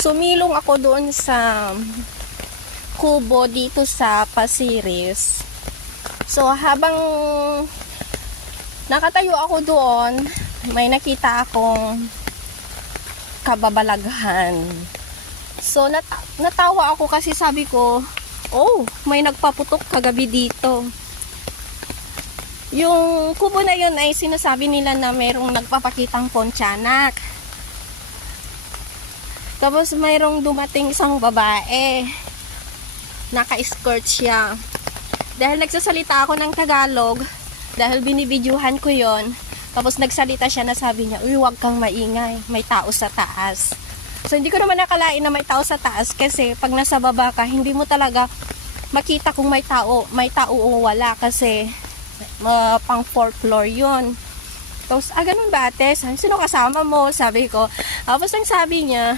Sumilong ako doon sa kubo dito sa Pasiris. So habang nakatayo ako doon, may nakita akong kababalaghan. So natawa ako kasi sabi ko, oh, may nagpaputok kagabi dito. Yung kubo na yun ay sinasabi nila na mayroong nagpapakitang Pontianak. Tapos mayroong dumating isang babae. Naka-skirt siya. Dahil nagsasalita ako ng Tagalog, dahil binibidyuhan ko yon, tapos nagsalita siya na sabi niya, uy, huwag kang maingay, may tao sa taas. So hindi ko naman nakalain na may tao sa taas kasi pag nasa baba ka, hindi mo talaga makita kung may tao o wala kasi pang 4th floor yun. Tapos, ganun ba ate? Sino kasama mo? Sabi ko. Tapos ang sabi niya,